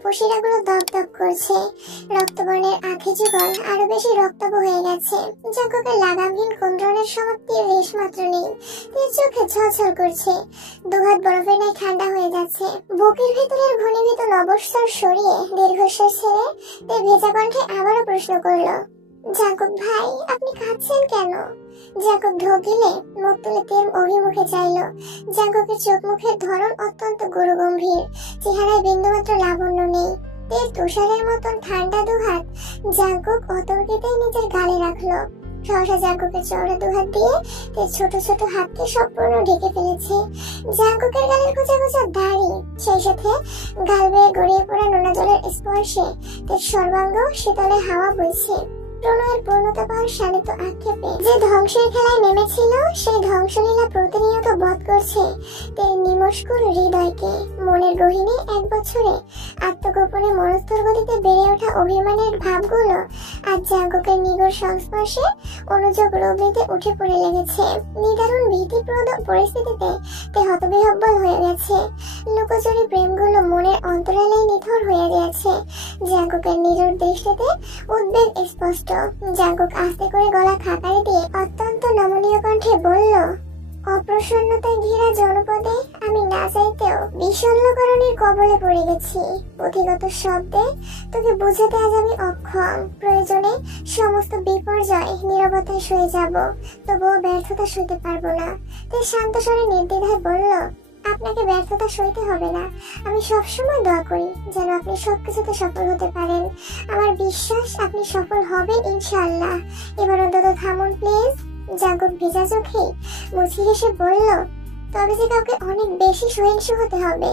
উপশিরাগুলো দপদপ করছে। রক্তবর্ণের আখি যুগল আরো বেশি রক্তাভ হয়ে গেছে। জাঙ্কুকের লাগামহীন কুণ্ডলের সমাপ্তির রেশ মাত্র নেই। তার চোখে ঝলঝল করছে, দুহাত বরফের ন্যায় ঠান্ডা হয়ে যাচ্ছে। বুকের ভেতরের ঘনীভূত নবস্বর সরিয়ে দীর্ঘশ্বাস ছেড়ে তে ভেজা কণ্ঠে আবারও প্রশ্ন করলো, জাঙ্কুক ভাই, আপনি কাঁদছেন কেন? জাঙ্কুক ঢোক গিলে মুখ তুলে তের অভিমুখে চাইল। জাঙ্কুকের চোখ মুখের ধরন অত্যন্ত গুরুগম্ভীর, চেহারায় বিন্দুমাত্র লাবণ্য নেই। তের তুষারের মতন ঠান্ডা দুহাত জাঙ্কুক অতর্কিতেই নিজের গালে রাখলো। সহসা জাঙ্কুকের চওড়া দুহাত দিয়ে তের ছোট ছোট হাতকে সম্পূর্ণ ঢেকে ফেলেছে। জাঙ্কুকের গালের খোঁচা খোঁচা দাড়ি, সেই সাথে গাল বেয়ে গড়িয়ে পড়া নোনা জলের স্পর্শে তের সর্বাঙ্গ শীতলে হাওয়া বইছে। প্রণয়ের পূর্ণতা পাওয়ার শানিত আক্ষেপে যে ধ্বংসের খেলায় নেমেছিল, সেই ধ্বংসলীলা প্রতিনিয়ত বধ করছে তের নিমস্কুল হৃদয়কে। মনের গহীনে এক বছরে আত্মগোপনে মনস্থর গতিতে বেড়ে ওঠা অভিমানের ভাবগুলো আজ জাঙ্কুকের নিগড় সংস্পর্শে অনুযোগ লগ্নিতে উঠে পড়ে লেগেছে। নিদারুণ ভীতিপ্রদ পরিস্থিতিতে তে হতবিহ্বল হয়ে গেছে। লুকোচুরি প্রেমগুলো মনের অন্তরালেই নিথর হয়ে গেছে। জাঙ্কুকের নিরর দৃষ্টিতে উদ্বেগ স্পষ্ট। জাঙ্কুক আস্তে করে গলা খাকারে দিয়ে অত্যন্ত নমনীয় কণ্ঠে বলল, অপ্রসন্নতায় ঘেরা জনপদে আমি না চাইতেও বিষণ্ণকরণের কবলে পড়ে গেছি। পুঁথিগত শব্দে তোকে বুঝাতে আজ আমি অক্ষম। প্রয়োজনে সমস্ত বিপর্যয় নীরবতায় সয়ে যাব, তবুও ব্যর্থতা সইতে পারবো না। তাই শান্ত স্বরে নির্দ্বিধায় বলল, আপনাকে ব্যর্থতা সইতে হবে না। আমি সবসময় দোয়া করি যেন আপনি সবকিছুতে সফল হতে পারেন। আমার বিশ্বাস আপনি সফল হবেন ইনশাআল্লাহ। এবার অন্তত থামুন প্লিজ। জাঙ্কুক ভেজা চোখে মুচকি হেসে বলল, তবে যে কাউকে অনেক বেশি সহিংসু হতে হবে।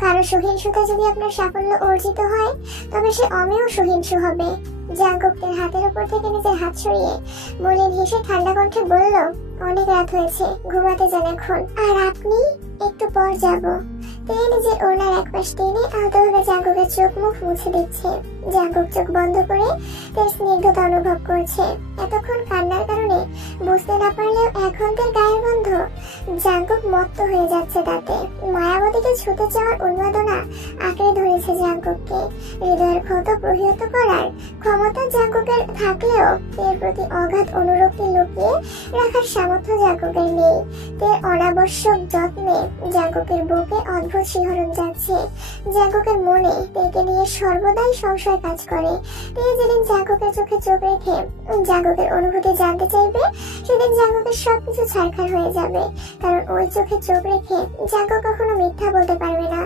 কারো সহিংসতা যদি আপনার সাফল্য অর্জিত হয়, তবে সে অমেয় সহিংসু হবে। জাঙ্কুক তার হাতের উপর থেকে নিজের হাত সরিয়ে মলিন হেসে ঠান্ডা কণ্ঠে বলল, অনেক রাত হয়েছে, ঘুমাতে যান এখন। আর আপনি? একটু পর যাব। তিনি নিজের ওড়নার এক পাশ টেনে আলতোভাবে জাঙ্কুকের চোখ মুখ মুছে দিচ্ছে। জাঙ্কুক চোখ বন্ধ করে তার স্নিগ্ধতা অনুভব করছে। এতক্ষণ কান্নার কারণে বুঝতে না পারলেও এখন তার গায়ের গন্ধ জাঙ্কুক মত্ত হয়ে যাচ্ছে। তাতে মায়াবতীকে ছুতে চাওয়ার উন্মাদনা আঁকড়ে ধরেছে জাঙ্কুককে। হৃদয়ের ক্ষত প্রহিত করার ক্ষমতা জাঙ্কুকের থাকলেও এর প্রতি অগাধ অনুরক্তি লুকিয়ে রাখার সামর্থ্য জাঙ্কুকের নেই। তের অনাবশ্যক যত্নে জাঙ্কুকের বুকে অদ্ভুত শিহরণ যাচ্ছে। জাঙ্কুকের মনে তেকে নিয়ে সর্বদাই সংশয় কাজ করে। তে যেদিন জাঙ্কুকের চোখে চোখ রেখে জাঙ্কুকের অনুভূতি জানতে চাইবে, সেদিন জাঙ্কুকের সবকিছু ছারখার হয়ে যাবে। কারণ ওই চোখে চোখ রেখে জাঙ্কুক কখনো মিথ্যা বলতে পারবে না।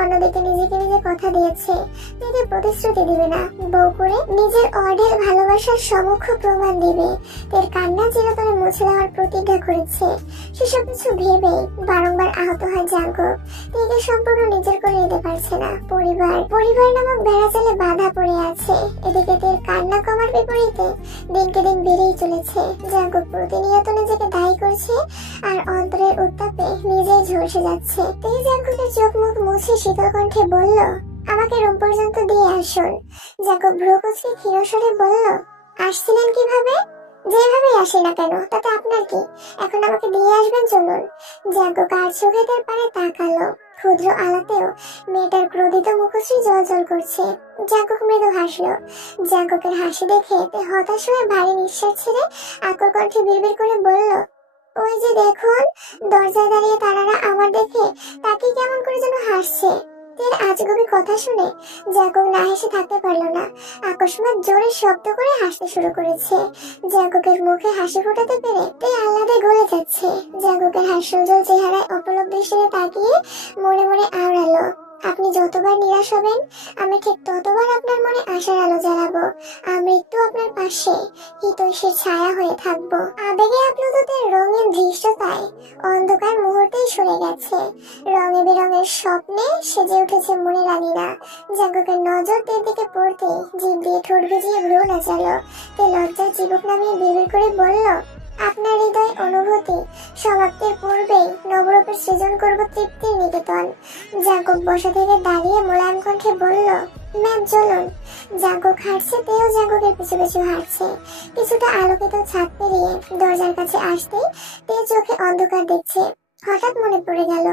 অন্যদিকে নিজেকে নিজে কথা দিয়েছে, তেকে প্রতিশ্রুতি দিবে না, বউ করে নিজের অঢেল ভালোবাসার সমক্ষ প্রমাণ দিবে। তের কান্না চিরতরে মুছে দেওয়ার প্রতিজ্ঞা করেছে। সেসব কিছু ভেবে বারংবার আহত হয় জাঙ্কুক। তেকে সম্পূর্ণ নিজের করে নিতে পারছে না। পরিবার নামক বেড়াজালে বাধা পড়ে আছে। এদিকে তের কান্না কমার বিপরীতে দিনকে দিন বেড়েই চলেছে। জাঙ্কুক প্রতিনিয়ত নিজেকে দায়ী করছে আর অন্তরের উত্তাপে নিজেই ঝলসে যাচ্ছে। তে জাঙ্কুকের চোখ মুখ মুছে শীতল কণ্ঠে বলল, আমাকে রুম পর্যন্ত দিয়ে আসুন। জাঙ্কুক ভ্রু কুঁচকে ক্ষীণস্বরে বলল, আসছিলেন কিভাবে? যেভাবে আসি না কেন তাতে আপনার কি? এখন আমাকে দিয়ে আসবেন, চলুন। জাঙ্কুক আর চোখে তার পানে তাকালো। ক্ষুদ্র আলাতেও মেয়েটার ক্রোধিত মুখশ্রী জল করছে। জাঙ্কুক মৃদু হাসলো। জাঙ্কুকের হাসি দেখে তে হতাশ হয়ে ভারী নিঃশ্বাস ছেড়ে আকুল কণ্ঠে বিড়বিড় করে বলল, ওই যে দেখুন, দরজায় দাঁড়িয়ে তারারা আমার দেখে তাকে কেমন করে যেন হাসছে। তের আজগুবি কথা শুনে জাঙ্কুক না হেসে থাকতে পারল না। আকস্মাৎ জোরে শব্দ করে হাসতে শুরু করেছে। জাঙ্কুকের মুখে হাসি ফোটাতে পেরে তে আহ্লাদে গলে যাচ্ছে। জাঙ্কুকের হাস্যোজ্জ্বল চেহারায় অপলক দৃষ্টিতে তাকিয়ে মনে মনে আওড়ালো, আপনি যতবার নিরাশ হবেন, আমি ঠিক ততবার আপনার মনে আশার আলো জ্বালাবো। মৃত্যু আপনার পাশে হিতৈষীর ছায়া হয়ে থাকবো। আবেগে আপ্লুতদের রঙের ধৃষ্টতায় অন্ধকার মুহূর্তেই সরে গেছে। রঙে বেরঙের স্বপ্নে সেজে উঠেছে মনে রানীরা। জাঙ্কুকের নজর তের দিকে পড়তে জিভ দিয়ে ঠোঁট ভিজিয়ে ভ্রু নাচালো। তে লজ্জায় চিবুক নামিয়ে বিড়বিড় করে বলল, আপনার হৃদয় অনুভূতি সমাপ্তির পূর্বেই নবরূপের সৃজন করব তৃপ্তির নিকেতন। জাঙ্কুক বসা থেকে দাঁড়িয়ে মোলায়েম কণ্ঠে বলল, ম্যাম চলুন। জাঙ্কুক হাঁটছে, তেও জাঙ্কুকের পিছু পিছু হাঁটছে। কিছুটা আলোকিত ছাদ পেরিয়ে দরজার কাছে আসতেই তে চোখে অন্ধকার দেখছে। হঠাৎ মনে পড়ে গেল,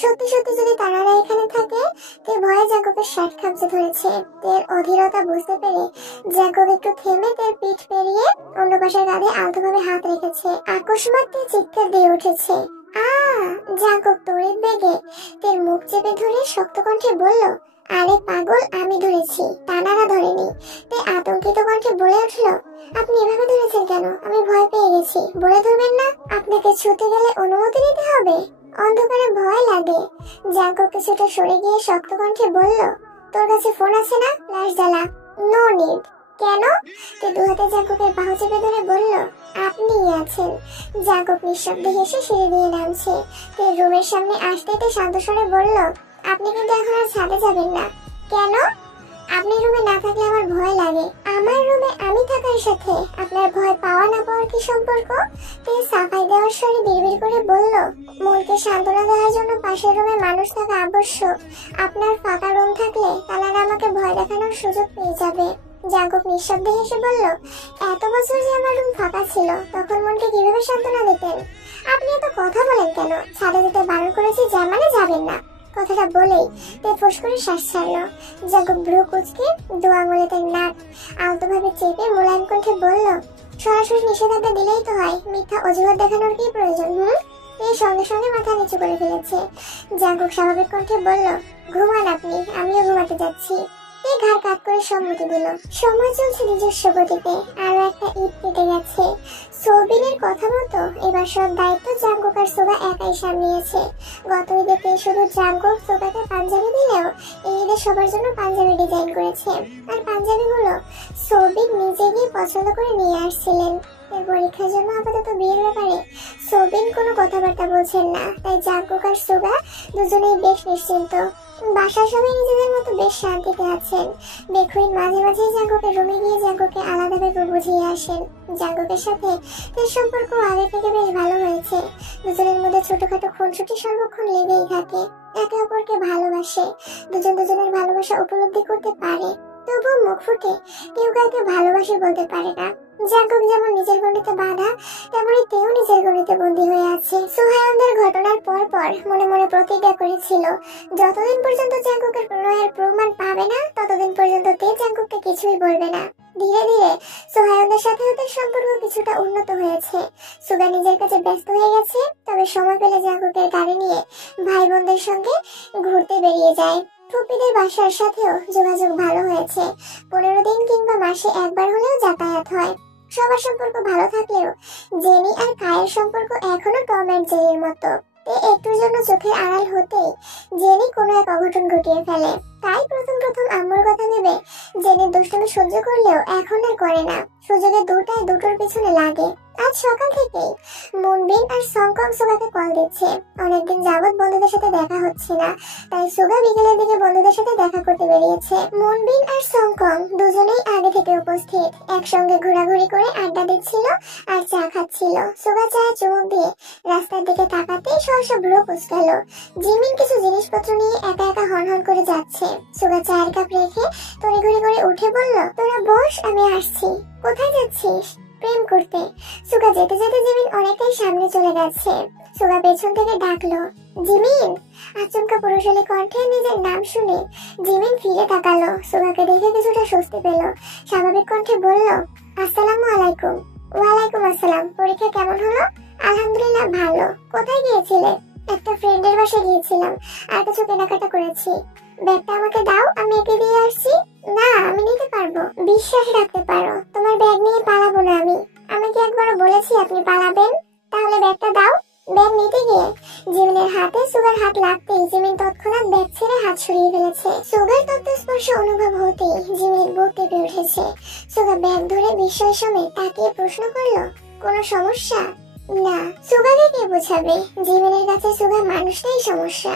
সত্যি সত্যি যদি তানারা এখানে থাকে। তে ভয়ে জাঙ্কুকের শার্ট খামচে ধরেছে। তের অধীরতা বুঝতে পেরে জাঙ্কুক একটু থেমে তের পিঠ পেরিয়ে অন্য পাশের কাঁধে আলতোভাবে হাত রেখেছে। আকস্মাত তে চিৎকার দিয়ে উঠেছে। জাঙ্কুক তড়িৎ বেগে তের মুখ চেপে ধরে শক্ত কণ্ঠে বলল, আরে পাগল, আমি ধরেছি, তানারা ধরেনি। তে আতঙ্কিত কণ্ঠে বলে উঠল, আপনি এভাবে ধরেছেন কেন? আমি ভয় পেয়ে গেছি। বলে ধরবেন না? আপনাকে ছুতে গেলে অনুমতি নিতে হবে। অন্ধকারে ভয় লাগে। জাঙ্কুক কিছুটা সরে গিয়ে শক্ত কণ্ঠে বলল, তোর কাছে ফোন আছে না? ফ্ল্যাশ জ্বালা। No need. কেন? তে দু হাতে জাঙ্কুকের বাহু চেপে ধরে বলল, আপনিই আছেন। জাঙ্কুক নিঃশব্দে হেসে সিঁড়ি দিয়ে নামছে। তে রুমের সামনে আসতে তে শান্ত স্বরে বলল, আপনি কিন্তু এখন আর ছাদে যাবেন না। কেন? আপনি রুমে না থাকলে আমার ভয় লাগে। আমার রুমে আমি থাকার সাথে আপনার ভয় পাওয়া না পাওয়ার কি সম্পর্ক? তে সাফাই দেওয়ার স্বরে বিড়বিড় করে বলল, মনকে সান্ত্বনা দেওয়ার জন্য পাশের রুমে মানুষ থাকা আবশ্যক। আপনার ফাঁকা রুম থাকলে তানারা আমাকে ভয় দেখানোর সুযোগ পেয়ে যাবে। জাঙ্কুক নিঃশব্দে হেসে বলল, এত বছর যে আমার রুম ফাঁকা ছিল, তখন মনকে কিভাবে সান্ত্বনা দিতেন? আপনি এত কথা বলেন কেন? ছাদে যেতে বারণ করেছি, যা মানে যাবেন না। কথাটা বলেই তে ফোঁস করে শ্বাস ছাড়ল। জাঙ্কুক ভ্রু কুঁচকে দু আঙুলে তার নাক আলতোভাবে চেপে মোলায়েম কণ্ঠে বলল, সরাসরি নিষেধাজ্ঞা দিলেই তো হয়, মিথ্যা অজুহাত দেখানোর কি প্রয়োজন? এই সঙ্গে সঙ্গে মাথা নিচু করে ফেলেছে। জাঙ্কুক স্বাভাবিক কণ্ঠে বলল, ঘুমান আপনি, আমিও ঘুমাতে যাচ্ছি। ঘাড় কাত করে সম্মতি দিল। সময় চলছে নিজস্ব গতিতে। আরো একটা ঈদ কেটে গেছে। সৌবিনের কথা মতো এবার সব দায়িত্ব জাঙ্কুক আর সোগা একাই সামলিয়েছে। গত ঈদেতে শুধু জাঙ্কুক সোগাকে পাঞ্জাবি দিলেও এই ঈদে সবার জন্য পাঞ্জাবি ডিজাইন করেছে। আর পাঞ্জাবিগুলো সৌবিন নিজে গিয়ে পছন্দ করে নিয়ে আসছিলেন। পরীক্ষার জন্য আপাতত বিয়ের ব্যাপারে সৌবিন কোনো কথাবার্তা বলছেন না। তাই জাঙ্কুক আর সোগা দুজনেই বেশ নিশ্চিন্ত। বাসার সবাই নিজেদের মতো বেশ শান্তিতে আছেন। বেখুইন মাঝে মাঝে জাঙ্কুকের রুমে গিয়ে জাঙ্কুকে আলাদাভাবে বুঝিয়ে আসেন। জাঙ্কুকের সাথে তার সম্পর্ক আগে থেকে বেশ ভালো হয়েছে। দুজনের মধ্যে ছোটখাটো খুনসুটি সর্বক্ষণ লেগেই থাকে। একে অপরকে ভালোবাসে। দুজন দুজনের ভালোবাসা উপলব্ধি করতে পারে। তবুও মুখ ফুটে কেউ কাউকে ভালোবাসে বলতে পারে না। জাঙ্কুক যেমন নিজের গণ্ডিতে বাঁধা, তেমনই তেও নিজের গণ্ডিতে বন্দী হয়ে আছে। সুহায়নদের ঘটনার পর পর মনে মনে প্রতিজ্ঞা করেছিল, যতদিন পর্যন্ত জাঙ্কুকের প্রণয়ের প্রমাণ পাবে না, ততদিন পর্যন্ত তে জাঙ্কুককে কিছুই বলবে না। ধীরে ধীরে সুহায়নদের সাথে ওদের সম্পর্ক কিছুটা উন্নত হয়েছে। সুগা নিজের কাছে ব্যস্ত হয়ে গেছে, তবে সময় পেলে জাঙ্কুকের গাড়ি নিয়ে ভাই বোনদের সঙ্গে ঘুরতে বেরিয়ে যায়। ফুপিদের বাসার সাথেও যোগাযোগ ভালো হয়েছে। 15 দিন কিংবা মাসে একবার হলেও যাতায়াত হয়। সবার সম্পর্ক ভালো থাকলেও জেনি আর কায়ের সম্পর্ক এখনো টম এন্ড জেরির মতো। একটুর জন্য চোখের আড়াল হতেই জেনি কোনো এক অঘটন ঘটিয়ে ফেলে। তাই প্রথম আম্মুর কথা ভেবে জেনির দুষ্টুমি সহ্য করলেও এখন আর করে না। সুযোগে দুটোর পিছনে লাগে। আজ সকাল থেকেই মুনবিন আর সংকং সুগাকে কল দিচ্ছে। অনেকদিন যাবৎ বন্ধুদের সাথে দেখা হচ্ছে না, তাই সুগা বিকেলের দিকে বন্ধুদের সাথে দেখা করতে বেরিয়েছে। মুনবিন আর সংকং দুজনেই আগে থেকে উপস্থিত। একসঙ্গে ঘোরাঘুরি করে আড্ডা দিচ্ছিল আর চা খাচ্ছিল। সুগা চায়ে চুমুক দিয়ে রাস্তার দিকে তাকাতেই সহসা ভ্রু কুঁচকাল। জিমিন কিছু জিনিসপত্র নিয়ে একা একা হনহন করে যাচ্ছে। সুগা চায়ের কাপ রেখে তড়িঘড়ি করে উঠে বলল, তোরা বস, আমি আসছি। কোথায় যাচ্ছিস? প্রেম করতে। সুগা যেতে যেতে জিমিন অনেকটাই সামনে চলে গেছে। সুগা পেছন থেকে ডাকলো, জিমিন। আচমকা পুরুষালী কণ্ঠে নিজের নাম শুনে জিমিন ফিরে তাকালো। সুগাকে দেখে কিছুটা স্বস্তি পেল। স্বাভাবিক কণ্ঠে বলল, আসসালামু আলাইকুম। ওয়ালাইকুম আসসালাম। পরীক্ষা কেমন হলো? আলহামদুলিল্লাহ ভালো। কোথায় গিয়েছিলে? একটা ফ্রেন্ডের বাসায় গিয়েছিলাম, আর কিছু কেনাকাটা করেছি। ব্যাগটা আমাকে দাও, আমি একে দিয়ে আসছি। না, আমি নিতে পারবো। বিশ্বাস রাখতে পারো, তোমার ব্যাগ নিয়ে পালাবো না আমি। আমি কি একবারও বলেছি আপনি পালাবেন? তাহলে ব্যাগটা দাও। ব্যাগ নিতে গিয়ে জিমিনের হাতে সুগার হাত লাগতেই জিমিন তৎক্ষণাৎ ব্যাগ ছেড়ে হাত সরিয়ে ফেলেছে। সুগার তত্ত্বস্পর্শ অনুভব হতেই জিমিনের বুক কেঁপে উঠেছে। সুগা ব্যাগ ধরে বিস্ময় সমেত তাকিয়ে প্রশ্ন করলো, কোনো সমস্যা? না। সুগাকে কে বোঝাবে? জিমিনের কাছে সুগা মানুষটাই সমস্যা।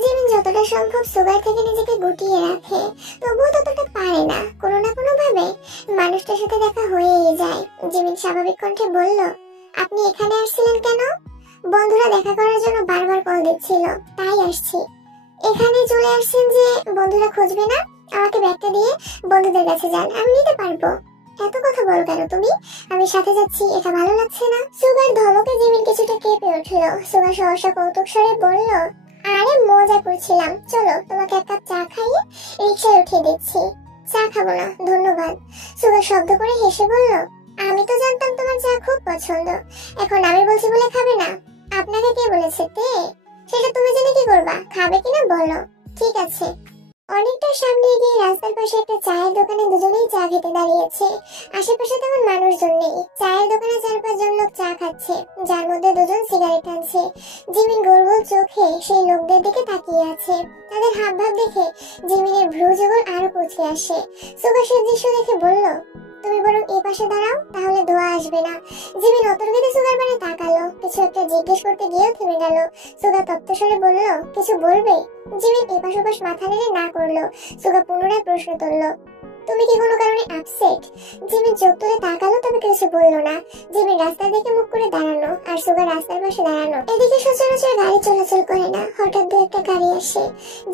জিমিন যতটা সম্ভব সুগার থেকে নিজেকে গুটিয়ে রাখে, তবুও ততটা পারে না। কোনো না কোনো ভাবে মানুষটার সাথে দেখা হয়েই যায়। জিমিন স্বাভাবিক কণ্ঠে বলল, আপনি এখানে আসছিলেন কেন? বন্ধুরা দেখা করার জন্য বারবার কল দিচ্ছিল, তাই আসছি। এখানে চলে আসছেন যে বন্ধুরা খুঁজবে না? আমাকে ব্যাগটা দিয়ে বন্ধুদের কাছে যান, আমি নিতে পারবো। এত কথা বলো কেন তুমি? আমি সাথে যাচ্ছি, এটা ভালো লাগছে না। সুগার ধমকে জিমিন কিছুটা কেঁপে উঠলো। সুগার সহসা কৌতুক স্বরে বলল, আরে মজা করছিলাম, চলো তোমাকে এক কাপ চা খাইয়ে রিক্সায় উঠিয়ে দিচ্ছি। চা খাবো না ধন্যবাদ। সুগার শব্দ করে হেসে বলল, আমি তো জানতাম তোমার চা খুব পছন্দ, এখন আমি বলছি বলে খাবে না? আপনাকে কে বলেছে তে? সেটা তুমি জেনে কি করবা? খাবে কিনা বলো। ঠিক আছে। অনেকটা সামনে এগিয়ে রাস্তার পাশে একটা চায়ের দোকানে দুজনেই চা খেতে দাঁড়িয়েছে। আশেপাশে তেমন মানুষজন নেই। চায়ের দোকানে 4-5 জন লোক চা খাচ্ছে, যার মধ্যে 2জন সিগারেট টানছে। জিমিন গোল গোল চোখে সেই লোকদের দিকে তাকিয়ে আছে। তাদের হাবভাব দেখে জিমিনের ভ্রু যুগল আরো কুচকে আসে। সুগার সেই দৃশ্য দেখে বলল, তুমি বরং এই পাশে দাঁড়াও, তাহলে ধোয়া আসবে না। জিমিন অতর্কিতে সুগার মানে তাকালো। কিছু একটা জিজ্ঞেস করতে গিয়েও থেমে গেল। সুগা তপ্ত স্বরে বলল, কিছু বলবে? জিমিন এপাশ ওপাশ মাথা নেড়ে না করলো। সুগা পুনরায় প্রশ্ন তুলল, তুমি কি কোনো কারণে আপসেট? জিমিন চোখ তুলে তাকালো, তবে কিছু বললো না। জিমিন রাস্তার দিকে মুখ করে দাঁড়ানো, আর সুগা রাস্তার পাশে দাঁড়ানো। এদিকে সচরাচর গাড়ি চলাচল করে না। হঠাৎ দু একটা গাড়ি আসে।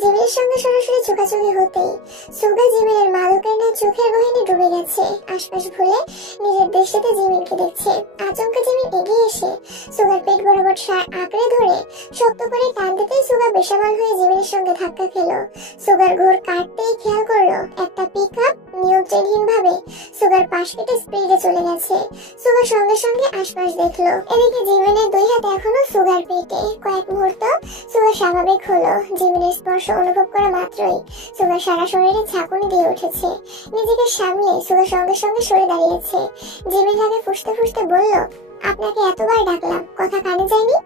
জিমিনের সঙ্গে সরাসরি চোখাচোখি হতেই সুগা জিমিনের মাদকের ন্যায় চোখের গহীনে ডুবে গেছে। আশপাশ ভুলে নিজের দৃষ্টিতে জিমিনকে দেখছে। আচমকা জিমিন এগিয়ে এসে সুগার পেট বরাবর সার আঁকড়ে ধরে শক্ত করে টান দিতেই সুগা বেসামাল হয়ে জিমিনের সঙ্গে ধাক্কা খেলো। সুগার ঘোর কাটতেই খেয়াল করলো একটা পিকআপ নিয়ন্ত্রণহীন ভাবে সুগার পাশ কেটে স্পিডে চলে গেছে। সুগার সঙ্গে সঙ্গে আশপাশ দেখলো। এদিকে জিমিনের 2 হাত এখনো সুগার পেটে। কয়েক মুহূর্ত সুগার স্বাভাবিক হলো। জিমিনের স্পর্শ অনুভব করা মাত্রই সুগার সারা শরীরে ঝাঁকুনি দিয়ে উঠেছে। নিজেকে সামলে সুগার সঙ্গে সঙ্গে সরে দাঁড়িয়েছে। জিমিন আগে ফুঁসতে ফুঁসতে বলল, আপনাকে এতবার ডাকলাম, কথা কানে যায়নি?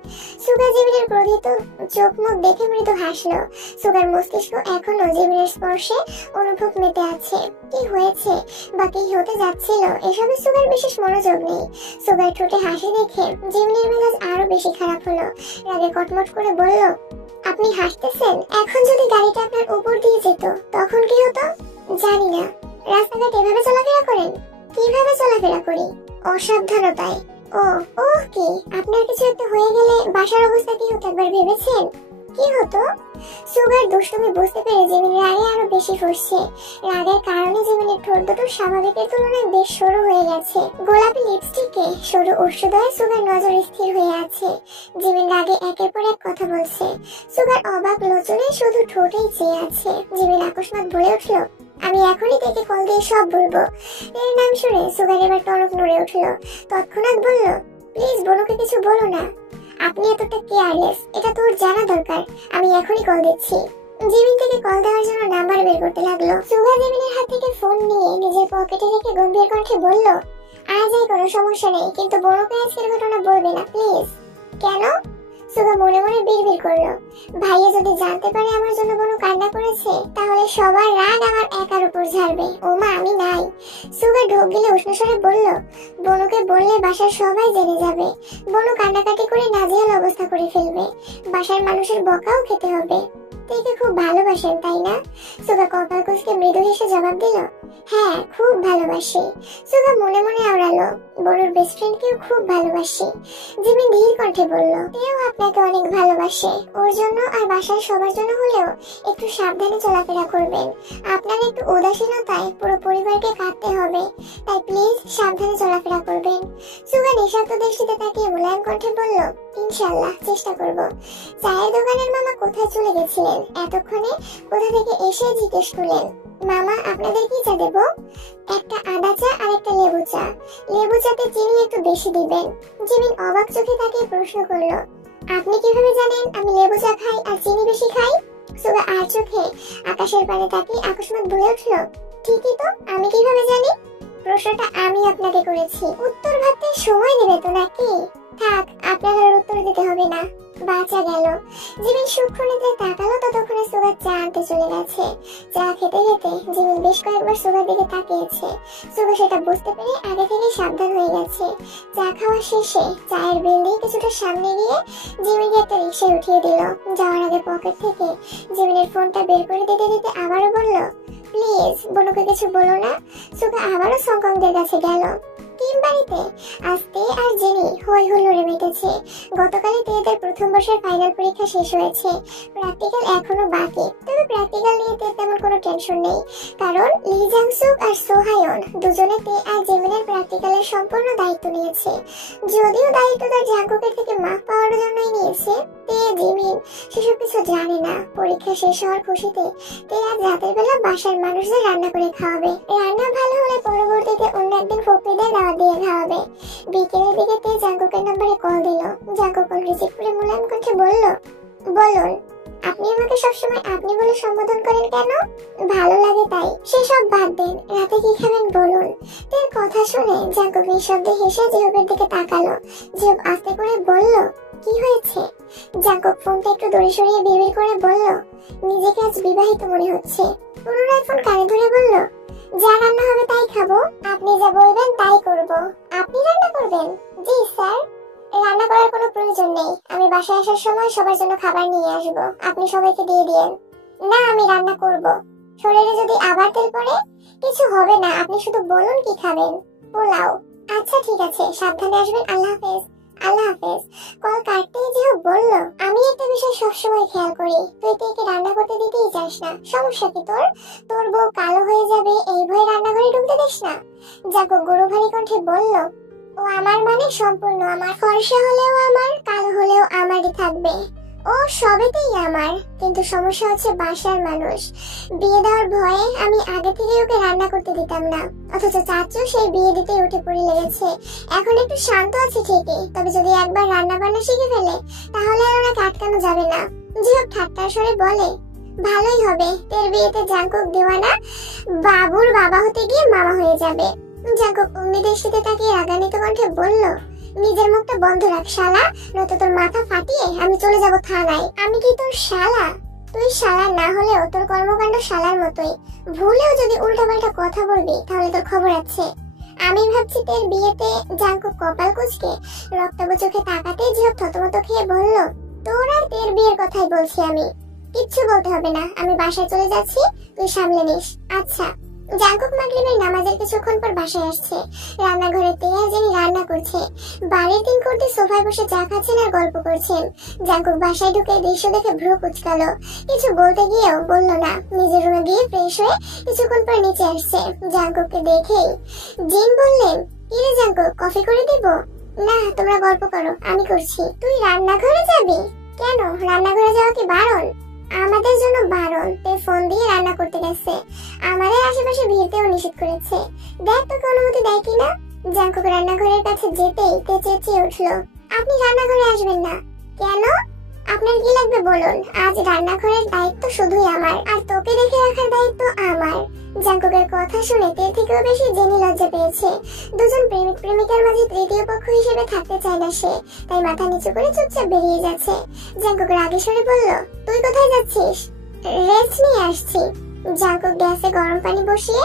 সুগা জিমিনের ক্রোধিত চোখ মুখ দেখে মৃদু হাসলো। সুগার মস্তিষ্ক এখনো জিমিনের স্পর্শে অনুভব মেতে আছে। কি হয়েছে বা কি হতে যাচ্ছিল এসবে সুগার বিশেষ মনোযোগ নেই। সুগার ঠোঁটে হাসি দেখে জিমিনের মেজাজ আরো বেশি খারাপ হলো। রাগে কটমট করে বলল, আপনি হাসতেছেন? এখন যদি গাড়িটা আপনার উপর দিয়ে যেত তখন কি হতো? জানি না। রাস্তাঘাট এভাবে চলাফেরা করেন? কিভাবে চলাফেরা করি? অসাবধানতায়। ও কি, আপনার কিছু একটা হয়ে গেলে বাসার অবস্থা কি হতো একবার ভেবেছেন? কি হতো? সুগার দুষ্টুমি বুঝতে পেরে জিমিনের রাগে আরো বেশি ফুঁসছে। রাগের কারণে জিমিনের ঠোঁট দুটো স্বাভাবিকের তুলনায় বেশ সরু হয়ে গেছে। গোলাপি লিপস্টিকে সরু ওষ্ঠদয়ে সুগার নজর স্থির হয়ে আছে। জিমিন রাগে একের পর এক কথা বলছে। সুগার অবাক লোচনে শুধু ঠোঁটেই চেয়ে আছে। জিমিন আকস্মাৎ বলে উঠলো, আমি এখনই থেকে কল দিয়ে সব বলবো। এর নাম শুনে সুগার এবার টনক নড়ে উঠলো। তৎক্ষণাৎ বলল, প্লিজ বোনকে কিছু বলো না। আপনি এতটা কেয়ারলেস, এটা তোর জানা দরকার। আমি এখনই কল দিচ্ছি। জিমিন থেকে কল দেওয়ার জন্য নাম্বার বের করতে লাগলো। সুগা জিমিনের হাত থেকে ফোন নিয়ে নিজের পকেটে রেখে গম্ভীর কণ্ঠে বলল, আজ এই কোনো সমস্যা নেই, কিন্তু বোনকে আজকের ঘটনা বলবে না প্লিজ। কেন? সুগা মনে মনে বিড়বিড় করলো, ভাইয়া যদি জানতে পারে আমার জন্য বোনু কান্না করেছে তাহলে সবার রাগ আমার একার উপর ঝাড়বে। ওমা আমি নাই। সুগা ঢোক গিলে উষ্ণ স্বরে বলল, বোনুকে বললে বাসার সবাই জেনে যাবে। বোনু কান্নাকাটি করে নাজেহাল অবস্থা করে ফেলবে। বাসার মানুষের বকাও খেতে হবে। তুইকে খুব ভালোবাসেন তাই না? সুগা কপাল কুঁচকে মৃদু হেসে জবাব দিল, হ্যাঁ খুব ভালোবাসি। সুগা মনে মনে আওড়ালো, বড়ুর বেস্ট ফ্রেন্ডকেও খুব ভালোবাসি। জিমিন ধীর কণ্ঠে বলল, এও আপনাকে অনেক ভালোবাসে। ওর জন্য আর বাসার সবার জন্য হলেও একটু সাবধানে চলাফেরা করবেন। আপনার একটু উদাসীনতায় পুরো পরিবারকে কাটতে হবে, তাই প্লিজ সাবধানে চলাফেরা করবেন। সুগা নিঃস্বার্থ দৃষ্টিতে তাকিয়ে মোলায়েম কণ্ঠে বলল, ইনশাআল্লাহ চেষ্টা করব। চায়ের দোকানের মামা কোথায় চলে গেছিলেন? এতক্ষণে কোথা থেকে এসে জিজ্ঞেস করলেন, মামা আপনাদের কি চা দেবো? একটা আদা চা আর একটা লেবু চা। লেবু চাতে চিনি একটু বেশি দিবেন। জিমিন অবাক চোখে তাকিয়ে প্রশ্ন করলো, আপনি কিভাবে জানেন আমি লেবু চা খাই আর চিনি বেশি খাই? সুগা আর চোখে আকাশের পানে তাকিয়ে আকস্মাৎ বলে উঠলো, ঠিকই তো, আমি কিভাবে জানি? প্রশ্নটা আমি আপনাকে করেছি, উত্তর ভাবতে সময় নেবে তো নাকি? থাক, আপনার আর উত্তর দিতে হবে না। বাঁচা গেল। জিমিন সূক্ষ্ম নিদ্রায় তাকালো, ততক্ষণে সুগা চা আনতে চলে গেছে। চা খেতে খেতে জিমিন বেশ কয়েকবার সুগার দিকে তাকিয়েছে। সুগা সেটা বুঝতে পেরে আগে থেকে সাবধান হয়ে গেছে। চা খাওয়া শেষে চায়ের বিল দিয়ে কিছুটা সামনে গিয়ে জিমিনকে একটা রিক্সায় উঠিয়ে দিল। যাওয়ার আগে পকেট থেকে জিমিনের ফোনটা বের করে দিতে দিতে আবারও বলল, প্লিজ বোনকে কিছু বলো না। সুগা আবারও সংকংদের কাছে গেল। টিম বাড়িতে আস্তে আর জেনি হই হুল্লোড়ে মেতেছে। গতকালই তেদের প্রথম বর্ষের ফাইনাল পরীক্ষা শেষ হয়েছে, প্র্যাকটিক্যাল এখনো বাকি। তবে প্র্যাকটিক্যাল নিয়ে তেমন কোনো টেনশন নেই, কারণ লি জাংসুক আর সোহায়ন দুজনে তে আর জিমিনের প্র্যাকটিক্যালের সম্পূর্ণ দায়িত্ব নিয়েছে। যদিও দায়িত্ব তার জাঙ্কুকের থেকে মাফ পাওয়ার জন্যই নিয়েছে, তে জিমিন সেসব কিছু জানে না। পরীক্ষা শেষ হওয়ার খুশিতে তে আজ রাতের বেলা বাসার মানুষদের রান্না করে খাওয়াবে। রান্না ভালো হলে পরবর্তীতে অন্য একদিন ফকিদের দাওয়াত দিয়ে খাওয়াবে। বিকেলের দিকে তে জাঙ্কুকের নম্বরে কল দিল। জাঙ্কুক কল রিসিভ করে মুলায়ম কণ্ঠে বলল, বলুন। আপনি আমাকে সবসময় আপনি বলে সম্বোধন করেন কেন? ভালো লাগে তাই। সেসব বাদ দেন, রাতে কি খাবেন বলুন। তের কথা শুনে জাঙ্কুক নিঃশব্দে হেসে জিহবের দিকে তাকালো। জিহব আস্তে করে বলল, কি হয়েছে? জাঙ্কুক ফোনটা একটু দূরে সরিয়ে বিড়বিড় করে বলল, নিজেকে আজ বিবাহিত মনে হচ্ছে। পুনরায় ফোন কানে ধরে বলল, যা রান্না হবে তাই খাবো, আপনি যা বলবেন তাই করব। আপনি রান্না করবেন? জি স্যার। রান্না করার কোনো প্রয়োজন নেই, আমি বাসায় আসার সময় সবার জন্য খাবার নিয়ে আসব, আপনি সবাইকে দিয়ে দিয়েন। না, আমি রান্না করব। শরীরে যদি আবার তেল পড়ে? কিছু হবে না, আপনি শুধু বলুন কি খাবেন। পোলাও। আচ্ছা ঠিক আছে, সাবধানে আসবেন। আল্লাহ হাফেজ। আল্লাহ হাফেজ। কল কাটতেই জিহব বলল, আমি একটা বিষয় সবসময় খেয়াল করি, তুই তেকে রান্না করতে দিতেই চাস না। সমস্যা কি তোর? তোর বউ কালো হয়ে যাবে এই ভয়ে রান্নাঘরে ঢুকতে দিস না। জাঙ্কুক গরুভারী কণ্ঠে বলল, ও আমার মানে সম্পূর্ণ আমার। ফর্সা হলেও আমার, কালো হলেও আমারই থাকবে। ও সবেতেই আমার, কিন্তু সমস্যা হচ্ছে বাসার মানুষ। বিয়ে দেওয়ার ভয়ে আমি আগে থেকে ওকে রান্না করতে দিতাম না, অথচ চাচু সেই বিয়ে দিতে উঠে পড়ে লেগেছে। এখন একটু শান্ত আছে ঠিকই, তবে যদি একবার রান্না বান্না শিখে ফেলে তাহলে আর ওনাকে আটকানো যাবে না। জিহব ঠাট্টার স্বরে বলে, ভালোই হবে, তের বিয়েতে জাঙ্কুক দেওয়ানা বাবুর বাবা হতে গিয়ে মামা হয়ে যাবে। জাঙ্কুক অমনি দৃষ্টিতে তাকিয়ে রাগান্বিত কণ্ঠে বলল, নিজের মুখটা বন্ধ রাখ শালা, নয়তো তোর মাথা ফাটিয়ে আমি চলে যাব থানায়। আমি কি তোর শালা? তুই শালা না হলেও তোর কর্মকাণ্ড শালার মতোই। ভুলেও যদি উল্টাপাল্টা কথা বলবি তাহলে তোর খবর আছে। আমি ভাবছি তের বিয়েতে। জাঙ্কুক কপাল কুঁচকে রক্তাভ চোখে তাকাতে জিহব থতমত খেয়ে বলল, তোর আর তের বিয়ের কথাই বলছি আমি। কিচ্ছু বলতে হবে না, আমি বাসায় চলে যাচ্ছি, তুই সামলে নিস। আচ্ছা। জাঙ্কুক মাগরিবের নামাজের কিছুক্ষণ পর বাসায় আসছে। রান্নাঘরে তে আর জেনি রান্না করছে। বাড়ির তিন করতে সোফায় বসে চা খাচ্ছেন আর গল্প করছেন। জাঙ্কুক বাসায় ঢুকে দৃশ্য দেখে ভ্রু কুচকালো। কিছু বলতে গিয়েও বলল না। নিজের রুমে গিয়ে ফ্রেশ হয়ে কিছুক্ষণ পর নিচে আসছে। জাঙ্কুককে দেখেই জিন বললেন, কি রে জাঙ্কুক, কফি করে দিব? না, তোমরা গল্প করো, আমি করছি। তুই রান্নাঘরে যাবি কেন? রান্নাঘরে যাওয়া কি বারণ? আমাদের জন্য বারণ। তে ফোন দিয়ে রান্না করতে গেছে, আমাদের আশেপাশে ভিড়তেও নিষেধ করেছে। দেখ তোকে অনুমতি দেয় কিনা। জাঙ্কুক রান্নাঘরের কাছে যেতেই তে চেঁচিয়ে উঠল, আপনি রান্নাঘরে আসবেন না। কেন? আপনার কি লাগবে বলুন, আজ রান্নাঘরের দায়িত্ব শুধুই আমার, আর তোকে দেখে রাখার দায়িত্ব আমার। জাঙ্কুকের কথা শুনে তের থেকেও বেশি জেনি লজ্জা পেয়েছে। দুজন প্রেমিক প্রেমিকার মাঝে তৃতীয় পক্ষ হিসেবে থাকতে চায় না সে, তাই মাথা নিচু করে চুপচাপ বেরিয়ে যাচ্ছে। জাঙ্কুক রাগে সরে বলল, তুই কোথায় যাচ্ছিস? রেস্ট নিয়ে আসছি। জাঙ্কুক গ্যাসে গরম পানি বসিয়ে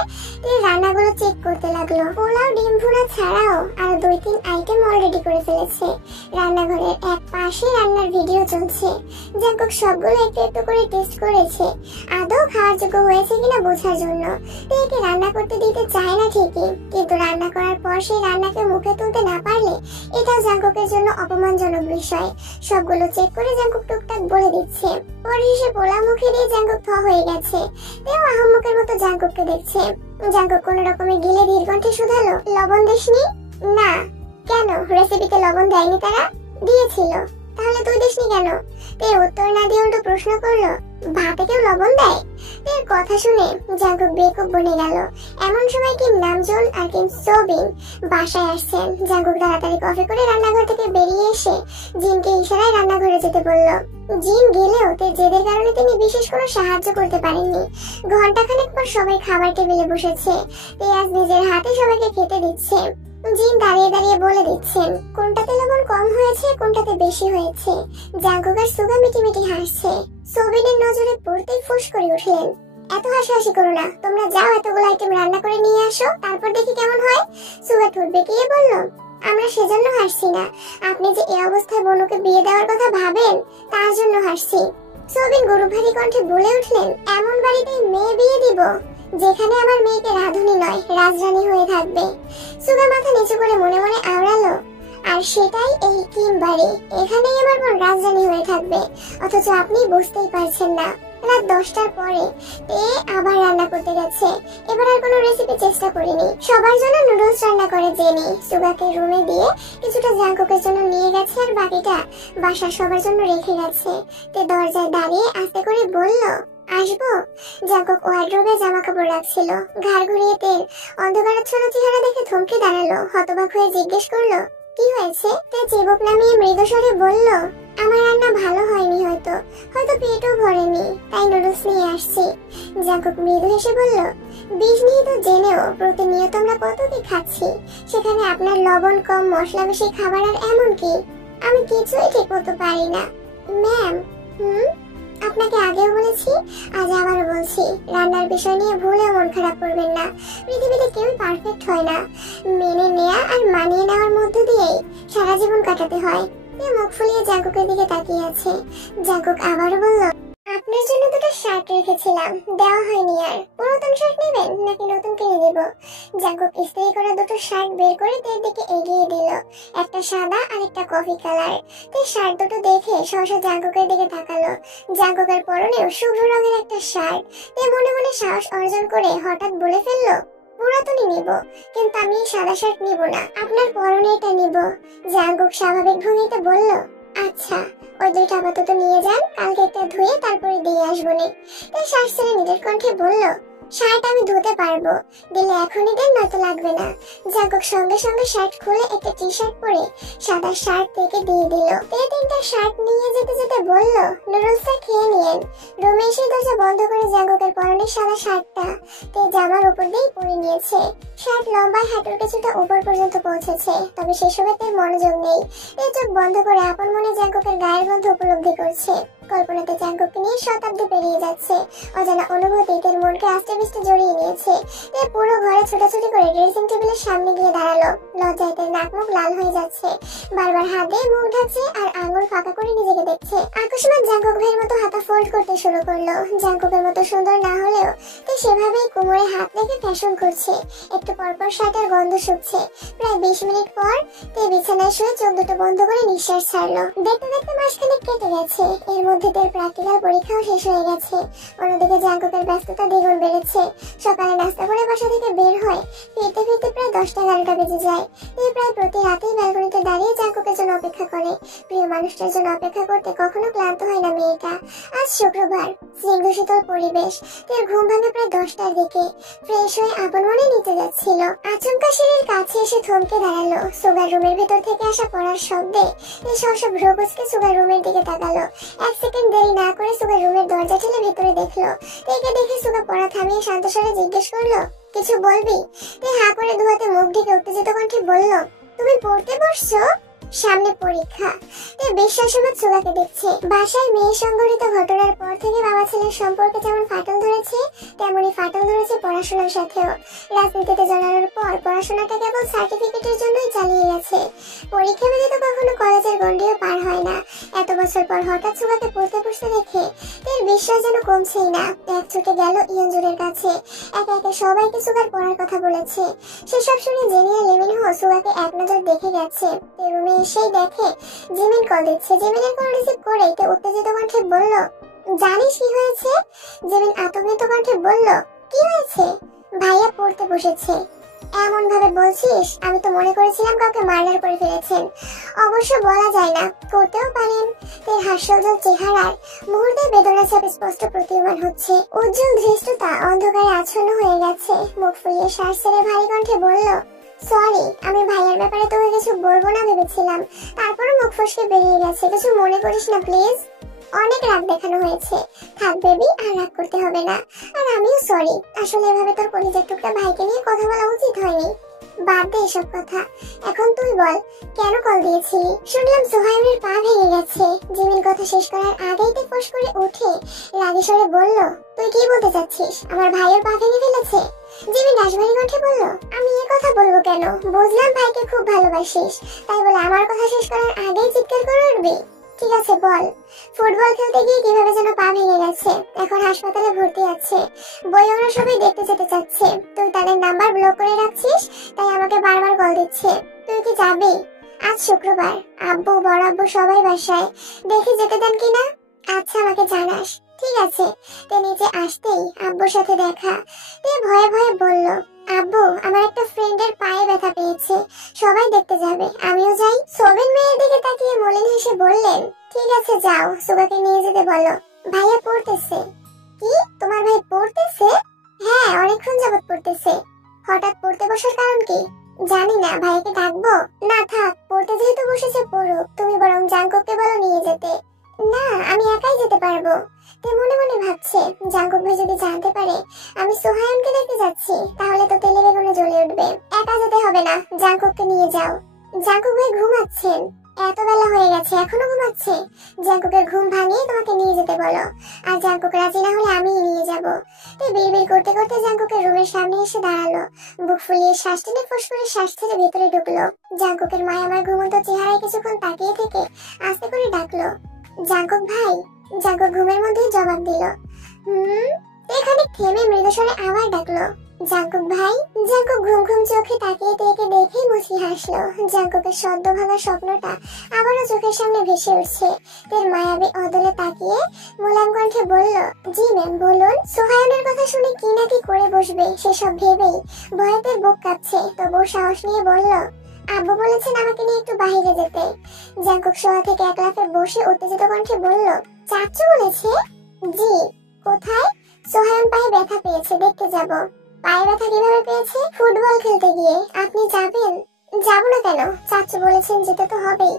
রান্নাগুলো চেক করতে লাগলো। পোলাও ডিম ভুনা ছাড়াও আরো 2-3 আইটেম অলরেডি করে ফেলেছে। রান্নাঘরের এক পাশে রান্নার ভিডিও চলছে। জাঙ্কুক সবগুলো একটু একটু করে টেস্ট করেছে, আদৌ খাওয়ার যোগ্য হয়েছে কিনা বোঝার জন্য। তেকে রান্না করতে দিতে চায় না ঠিকই, কিন্তু রান্না করার পর সেই রান্নাকে মুখে তুলতে না পারলে এটাও জাঙ্কুকের জন্য অপমানজনক বিষয়। সবগুলো চেক করে জাঙ্কুক টুকটাক বলে দিচ্ছে। পরিশেষে পোলাও মুখে দিয়ে জাঙ্কুক থ হয়ে গেছে। তেও আহম্মকের মতো জাঙ্কুককে দেখছে। জাঙ্কুক কোন রকমে গিলে ধীর কণ্ঠে শুধালো, লবণ দিসনি? না। কেন? রেসিপিতে লবণ দেয়নি তারা? দিয়েছিল। তাহলে তুই দিসনি কেন? তে উত্তর না দিয়ে উল্টো প্রশ্ন করলো, ভাতে কেউ লবণ দেয়? তের কথা শুনে জাঙ্কুক বেকুব বনে গেল। এমন সময় কিম নামজুন আর কিম সোবিন বাসায় আসছেন। জাঙ্কুক তাড়াতাড়ি কফি করে রান্নাঘর থেকে বেরিয়ে এসে জিনকে ইশারায় রান্নাঘরে যেতে বলল। জিন গেলেও তের জেদের কারণে তিনি বিশেষ কোনো সাহায্য করতে পারেননি। ঘন্টাখানেক পর সবাই খাবার টেবিলে বসেছে। তে আজ নিজের হাতে সবাইকে খেতে দিচ্ছে। জিন দাঁড়িয়ে দাঁড়িয়ে বলে দিচ্ছেন কোনটাতে লবণ কম হয়েছে, কোনটাতে বেশি হয়েছে। জাঙ্কুক আর সুগা মিটিমিটি হাসছে। সোবিনের নজরে পড়তেই ফুস করে উঠলেন, এত হাসাহাসি করো না, তোমরা যাও এতগুলো আইটেম রান্না করে নিয়ে আসো, তারপর দেখি কেমন হয়। সুগা ঠোঁট বেঁকিয়ে বলল, আমরা সেজন্য হাসছি না, আপনি যে এই অবস্থায় বনুকে বিয়ে দেওয়ার কথা ভাবেন তার জন্য হাসছি। সোবিন গরুভারী কণ্ঠে বলে উঠলেন, এমন বাড়িতে মেয়ে বিয়ে দিব? যেখানে আমার মেয়েকে রাধুনী নয় রাজরানী হয়ে থাকবে। সুগা মাথা নিচু করে মনে মনে আওড়ালো, আর সেটাই এই কিম বাড়ি। এখানেই আমার বোন রাজরানী হয়ে থাকবে, অথচ আপনি বুঝতেই পারছেন না। রাত 10টার পরে তে আবার রান্না করতে গেছে। এবার আর কোনো রেসিপি চেষ্টা করিনি। সবার জন্য নুডলস রান্না করে জেনি সুগাকে রুমে দিয়ে কিছুটা জাঙ্কুকের জন্য নিয়ে গেছে, আর বাকিটা বাসার সবার জন্য রেখে গেছে। তে দরজায় দাঁড়িয়ে আস্তে করে বলল, আসবো? জাঙ্কুক ওয়ার্ড্রোবে জামা কাপড় রাখছিল। ঘাড় ঘুরিয়ে তের অন্ধকারাচ্ছন্ন চেহারা দেখে থমকে দাঁড়ালো। হতবাক হয়ে জিজ্ঞেস করলো, কি হয়েছে? তে চিবুক নামিয়ে মৃদু স্বরে বলল, আমার রান্না ভালো হয়নি, হয়তো পেটও ভরেনি, তাই নুডলস নিয়ে আসছি। জাঙ্কুক মৃদু হেসে বলল, বিষ নিহিত জেনেও প্রতিনিয়ত আমরা কত কি খাচ্ছি, সেখানে আপনার লবণ কম, মশলা বেশি খাবার, আর এমন কি আমি কিছুই ঠিক মতো পারি না। ম্যাম, আপনাকে আগেও বলেছি, আজ আবারও বলছি, রান্নার বিষয় নিয়ে ভুলেও মন খারাপ করবেন না। পৃথিবীতে কেউই পারফেক্ট হয় না। মেনে নেয়া আর মানিয়ে নেওয়ার মধ্য দিয়েই সারা জীবন কাটাতে হয়। মুখ ফুলিয়ে জাঙ্কুকের দিকে তাকিয়ে আছে। জাঙ্কুক আবারও বলল, আপনার জন্য দুটো শার্ট রেখেছিলাম, দেওয়া হয়নি। আর পুরাতন শার্ট নেবেন নাকি নতুন কিনে দেব? জাঙ্কুক ইস্ত্রি করা দুটো শার্ট বের করে তের দিকে এগিয়ে দিল। একটা সাদা আর একটা কফি কালার। তে শার্ট দুটো দেখে সহসা জাঙ্কুকের দিকে তাকালো। জাঙ্কুকের পরনেও শুভ্র রঙের একটা শার্ট। তে মনে মনে সাহস অর্জন করে হঠাৎ বলে ফেললো, পুরাতনই নিব, কিন্তু আমি সাদা শার্ট নিব না, আপনার পরনে এটা নিব। জাঙ্কুক স্বাভাবিক ভঙ্গিতে বলল, আচ্ছা, ওই দুইটা আপাতত নিয়ে যান, কালকে একটা ধুয়ে তারপরে দিয়ে আসবো নে। তাই শ্বাস ছেড়ে নিজের কণ্ঠে বলল, শার্ট আমি ধুতে পারবো, দিলে এখনই দেন, নয়তো লাগবে না। জাঙ্কুক সঙ্গে সঙ্গে শার্ট খুলে একটা টি শার্ট পরে সাদা শার্ট থেকে দিয়ে দিল। তে তিনটা শার্ট নিয়ে যেতে যেতে বলল, নুডলসটা খেয়ে নিয়েন। রুমে এসে দরজা বন্ধ করে জাঙ্কুকের পরনে সাদা শার্টটা তে জামার উপর দিয়েই পরে নিয়েছে। শার্ট লম্বায় হাঁটুর কিছুটা উপর পর্যন্ত পৌঁছেছে, তবে সেসবে তের মনোযোগ নেই। তে চোখ বন্ধ করে আপন মনে জাঙ্কুকের গায়ের গন্ধ উপলব্ধি করছে। কল্পনাতে জাঙ্কুককে নিয়ে শতাব্দী পেরিয়ে যাচ্ছে। অজানা অনুভূতি তের মনকে আস্তে পিষ্টে জড়িয়ে নিয়েছে। তে পুরো ঘরে ছোটাছুটি করে ড্রেসিং টেবিলের সামনে গিয়ে দাঁড়ালো। লজ্জায় তের নাক মুখ লাল হয়ে যাচ্ছে। বারবার হাত দিয়ে মুখ ঢাকছে আর আঙুল ফাঁকা করে নিজেকে দেখছে। আকস্মাত জাঙ্কুক ভাইয়ের মতো হাতা ফোল্ড করতে শুরু করলো। জাঙ্কুকের মতো সুন্দর না হলেও তে সেভাবেই কোমরে হাত রেখে ফ্যাশন করছে। একটু পরপর শার্টের গন্ধ শুকছে। প্রায় 20 মিনিট পর তে বিছানায় শুয়ে চোখ দুটো বন্ধ করে নিঃশ্বাস ছাড়লো। দেখতে দেখতে মাসখানেক কেটে গেছে। এর মধ্যে তের প্র্যাকটিক্যাল পরীক্ষাও শেষ হয়ে গেছে। অন্যদিকে জাঙ্কুকের ব্যস্ততা দ্বিগুণ বেড়েছে। সকালে নাস্তা করে বাসা থেকে বের হয়, ফিরতে ফিরতে প্রায় 10টা-11টা বেজে যায়। তে প্রায় প্রতি রাতেই ব্যালকনিতে দাঁড়িয়ে জাঙ্কুকের জন্য অপেক্ষা করে। প্রিয় মানুষটার জন্য অপেক্ষা করতে কখনো ক্লান্ত হয় না মেয়েটা। আজ শুক্রবার, স্নিগ্ধ শীতল পরিবেশ। তের ঘুম ভাঙে প্রায় 10টার দিকে। ফ্রেশ হয়ে আপন মনে নিচে যাচ্ছিল। আচমকা সিঁড়ির কাছে এসে থমকে দাঁড়ালো। সুগার রুমের ভেতর থেকে আসা পড়ার শব্দে তে সহসা ভ্রু কুঁচকে সুগার রুমের দিকে তাকালো। 1 সেকেন্ড দেরি না করে সুগার রুমের দরজা ঠেলে ভেতরে দেখলো। তেকে দেখে সুগা পড়া থামিয়ে শান্ত স্বরে জিজ্ঞেস করলো, কিছু বলবি? তে হা করে দুহাতে মুখ ঢেকে উত্তেজিত কণ্ঠে বলল, তুমি পড়তে বসছো? সামনে পরীক্ষা। তে বিশ্বাসঘাত সুগাকে দেখছে। বাসায় মেয়ে সংঘটিত ঘটনার পর থেকে বাবা ছেলের সম্পর্কে যেমন ফাটল ধরেছে, তেমনি ফাটল ধরেছে পড়াশোনার সাথেও। রাজনীতিতে জড়ানোর পর পড়াশোনাটা কেবল সার্টিফিকেটের জন্যই চালিয়ে গেছে। পরীক্ষা ব্যতীত কখনো কলেজের গণ্ডিও পার হয় না। এত বছর পর হঠাৎ সুগাকে পড়তে বসতে দেখে তের বিশ্বাস যেন কমছেই না। এক ছুটে গেল ইয়ঞ্জুরের কাছে। একে একে সবাইকে সুগার পড়ার কথা বলেছে। সেসব শুনে জেনিয়া লেমিনহো সুগাকে এক নজর দেখে গেছে। তে রুমে এসেই দেখে জিমিন কল দিচ্ছে। জিমিনের কল রিসিভ করে তে উত্তেজিত কণ্ঠে বলল, জানিস কি হয়েছে? জিমিন আতঙ্কিত কণ্ঠে বলল, কি হয়েছে? ভাইয়া পড়তে বসেছে। এমন ভাবে বলছিস, আমি তো মনে করেছিলাম কাউকে মার্ডার করে ফেলেছেন। অবশ্য বলা যায় না, করতেও পারেন। তের হাস্যোজ্জ্বল চেহারার মুহূর্তে বেদনা ছাপ স্পষ্ট প্রতীয়মান হচ্ছে। উজ্জ্বল ধৃষ্টতা অন্ধকারে আচ্ছন্ন হয়ে গেছে। মুখ ফুলিয়ে শ্বাস ছেড়ে ভারী কণ্ঠে বলল, সরি, আমি ভাইয়ের ব্যাপারে তোকে কিছু বলবো না ভেবেছিলাম, তারপরও মুখ ফসকে বেরিয়ে গেছে। কিছু মনে করিস না প্লিজ। অনেক রাগ দেখানো হয়েছে, থাক বেবি, আর রাগ করতে হবে না। আর আমিও সরি, আসলে এভাবে তোর কলিজার টুকরা ভাইকে নিয়ে কথা বলা উচিত হয়নি। বাদ দে এসব কথা, এখন তুই বল কেন কল দিয়েছিলি? শুনলাম সোহাইমের পা ভেঙে গেছে। জিমিন কথা শেষ করার আগেই তে ফস করে উঠে রাগী স্বরে বলল, তুই কি বলতে চাচ্ছিস? আমার ভাইয়ের পা ভেঙে ফেলেছে? জিমিন রাজবাড়ি কণ্ঠে বলল, আমি এ কথা বলবো কেন? বুঝলাম ভাইকে খুব ভালোবাসিস, তাই বলে আমার কথা শেষ করার আগেই চিৎকার করে উঠবি? ঠিক আছে বল। ফুটবল খেলতে গিয়ে কিভাবে যেন পা ভেঙে গেছে, এখন হাসপাতালে ভর্তি আছে। বইওরা সবাই দেখতে যেতে চাচ্ছে, তুই তাদের নাম্বার ব্লক করে রাখছিস, তাই আমাকে বারবার কল দিচ্ছে। তুই কি যাবি? আজ শুক্রবার, আব্বু বড় আব্বু সবাই বাসায়, দেখি যেতে দেন কিনা। আচ্ছা আমাকে জানাস। ঠিক আছে। তে নিচে আসতেই আব্বুর সাথে দেখা। তে ভয়ে ভয়ে বলল, আব্বু আমার একটা ফ্রেন্ডের পায়ে ব্যথা পেয়েছে, সবাই দেখতে যাবে, আমিও যাই। সোবিন মেয়ের দিকে তাকিয়ে মলিন হেসে বললেন, ঠিক আছে যাও, সুগাকে নিয়ে যেতে বলো, ভাইয়া পড়তেছে। কি তোমার ভাই পড়তেছে? হ্যাঁ অনেকক্ষণ যাবত পড়তেছে। হঠাৎ পড়তে বসার কারণ কি? জানি না, ভাইয়াকে ডাকবো? না থাক, পড়তে যেহেতু বসেছে পড়ুক, তুমি বরং জাঙ্কুককে বলো নিয়ে যেতে। না আমি একাই যেতে পারবো। তে মনে মনে ভাবছে, জাঙ্কুক ভাই যদি জানতে পারে আমি সোহায়নকে দেখতে যাচ্ছি, তাহলে তো তেলে বেগুনে জ্বলে উঠবে। একা যেতে হবে না, জাঙ্কুককে নিয়ে যাও। জাঙ্কুক ভাই ঘুমাচ্ছেন, এত বেলা হয়ে গেছে এখনো ঘুমাচ্ছে। জাঙ্কুকের ঘুম ভাঙিয়ে তোমাকে নিয়ে যেতে বলো, আর জাঙ্কুক রাজি না হলে আমিই নিয়ে যাব। তে বিড়বিড় করতে করতে জাঙ্কুকের রুমের সামনে এসে দাঁড়ালো, বুক ফুলিয়ে শ্বাস টেনে ফুস করে শ্বাস ছেড়ে ভেতরে ঢুকলো। জাঙ্কুকের মায়াময় ঘুমন্ত চেহারায় কিছুক্ষণ তাকিয়ে থেকে আস্তে করে ডাকলো, জাঙ্কুক ভাই। জাঙ্কুক ঘুমের মধ্যেই জবাব দিল, এখানে থেমে মৃদুস্বরে আবার ডাকলো, জাঙ্কুক ভাই। জাঙ্কুক ঘুম ঘুম চোখে তাকিয়ে তেকে দেখেই মুচকি হাসলো। জাঙ্কুকের সদ্য ভাঙা স্বপ্নটা আবারও চোখের সামনে ভেসে উঠছে। তের মায়াবী অদলে তাকিয়ে মোলায়েম কণ্ঠে বলল, জি ম্যাম বলুন। সোহায়নের কথা শুনে কি না কি করে বসবে সেসব ভেবেই ভয়েতে বুক কাঁপছে, তবুও সাহস নিয়ে বলল, আব্বু বলেছেন আমাকে নিয়ে একটু বাইরে যেতে। জাঙ্কুক শোয়া থেকে এক লাফে বসে উত্তেজিত কণ্ঠে বলল, চাচু বলেছে? জি। কোথায়? সোহায়ন পায়ে ব্যথা পেয়েছে, দেখতে যাব। পায়ে ব্যথা কিভাবে পেয়েছে? ফুটবল খেলতে গিয়ে। আপনি যাবেন? যাব না কেন, চাচু বলেছেন যেতে তো হবেই।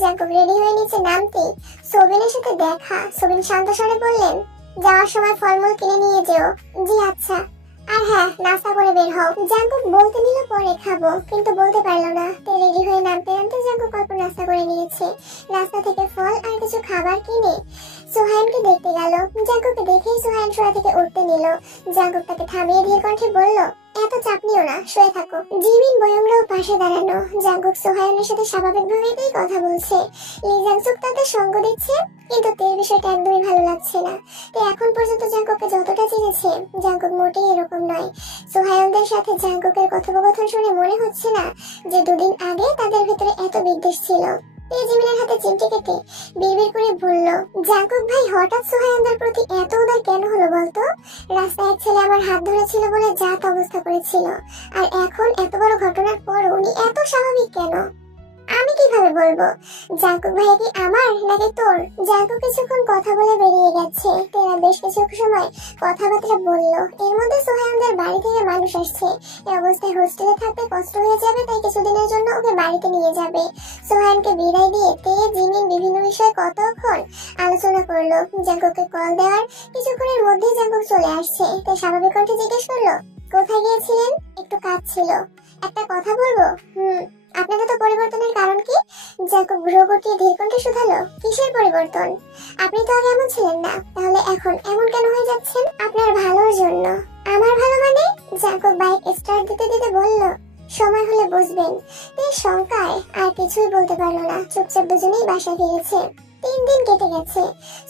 জাঙ্কুক রেডি হয়ে নিচে নামতেই সোবিনের সাথে দেখা। সোবিন শান্ত স্বরে বললেন, যাওয়ার সময় ফলমূল কিনে নিয়ে যেও। জি আচ্ছা। আর হ্যাঁ, নাস্তা করে বের হও। জাঙ্কুক বলতে নিল পরে খাবো, কিন্তু বলতে পারলো না। তে রেডি হয়ে নামতে নামতে জাঙ্কুক অল্প নাস্তা করে নিয়েছে। রাস্তা থেকে ফল আর কিছু খাবার কিনে সোহায়নকে দেখতে গেল। জাঙ্কুককে দেখেই সোহায়ন শোয়া থেকে উঠতে নিল। জাঙ্কুক তাকে থামিয়ে ধীর কণ্ঠে বলল, এত চাপ নিও না, শুয়ে থাকো। জিমিন বয়ংরাও পাশে দাঁড়ানো। জাঙ্কুক সোহায়নের সাথে স্বাভাবিকভাবেই কথা বলছে। লি জাংসুক তাদের সঙ্গ দিচ্ছে, কিন্তু তের বিষয়টা একদমই ভালো লাগছে না। তে এখন পর্যন্ত জাঙ্কুককে যতটা চিনেছে, জাঙ্কুক মোটেই এরকম নয়। সোহায়নদের সাথে জাঙ্কুকের কথোপকথন শুনে মনে হচ্ছে না যে দুদিন আগে তাদের ভিতরে এত বিদ্বেষ ছিল। জিমিনের হাতে চিমটি কেটে বিড়বিড় করে বলল, জাঙ্কুক ভাই হঠাৎ সোহায়নদের প্রতি এত উদার কেন হলো বলতো? রাস্তায় এক ছেলে আমার হাত ধরেছিল বলে জাত অবস্থা করেছিল, আর এখন এত বড় ঘটনার পর উনি এত স্বাভাবিক কেন? আমি কিভাবে বলবো? জাঙ্কুক ভাই কি আমার নাকি তোর? জাঙ্কুক কিছুক্ষণ কথা বলে বেরিয়ে গেছে। তেরা বেশ কিছু সময় কথাবার্তা বলল। এর মধ্যে সোহায়নদের বাড়ি থেকে মানুষ আসছে। এই অবস্থায় হোস্টেলে থাকতে কষ্ট হয়ে যাবে, তাই কিছুদিনের জন্য ওকে বাড়িতে নিয়ে যাবে। সোহায়নকে বিদায় দিয়ে তে জিমিন বিভিন্ন বিষয়ে কতক্ষণ আলোচনা করলো। জাঙ্কুককে কল দেওয়ার কিছুক্ষণের মধ্যেই জাঙ্কুক চলে আসছে। তাই স্বাভাবিক কণ্ঠে জিজ্ঞেস করলো, কোথায় গিয়েছিলেন? একটু কাজ ছিল। একটা কথা বলবো? আপনাদের তো পরিবর্তনের কারণ কি? জাঙ্কুক ভ্রু গুটিয়ে ধীর কণ্ঠে শুধালো, কিসের পরিবর্তন? আপনি তো আগে এমন ছিলেন না, তাহলে এখন এমন কেন হয়ে যাচ্ছেন? আপনার ভালোর জন্য। আমার ভালো মানে? জাঙ্কুক বাইক স্টার্ট দিতে দিতে বলল, সময় হলে বুঝবেন। এই শঙ্কায় আর কিছুই বলতে পারলো না। চুপচাপ দুজনেই বাসায় ফিরেছে। 3 দিন কেটে গেছে।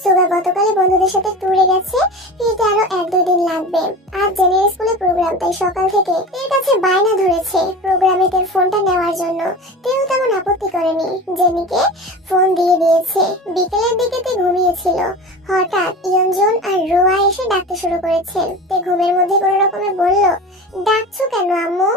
সুগা গতকালই বন্ধুদের সাথে ট্যুরে গেছে, ফিরতে আরো 1-2 দিন লাগবে। আজ জেনের স্কুলে প্রোগ্রাম, তাই সকাল থেকে এর কাছে বায়না ধরেছে প্রোগ্রামে তের ফোনটা নেওয়ার জন্য। তেও তেমন আপত্তি করেনি, জেনিকে ফোন দিয়ে দিয়েছে। বিকেলের দিকে তে ঘুমিয়েছিল। হঠাৎ ইয়নজুন আর রোয়া এসে ডাকতে শুরু করেছেন। তে ঘুমের মধ্যে কোনো রকমে বলল, ডাকছো কেন আম্মু?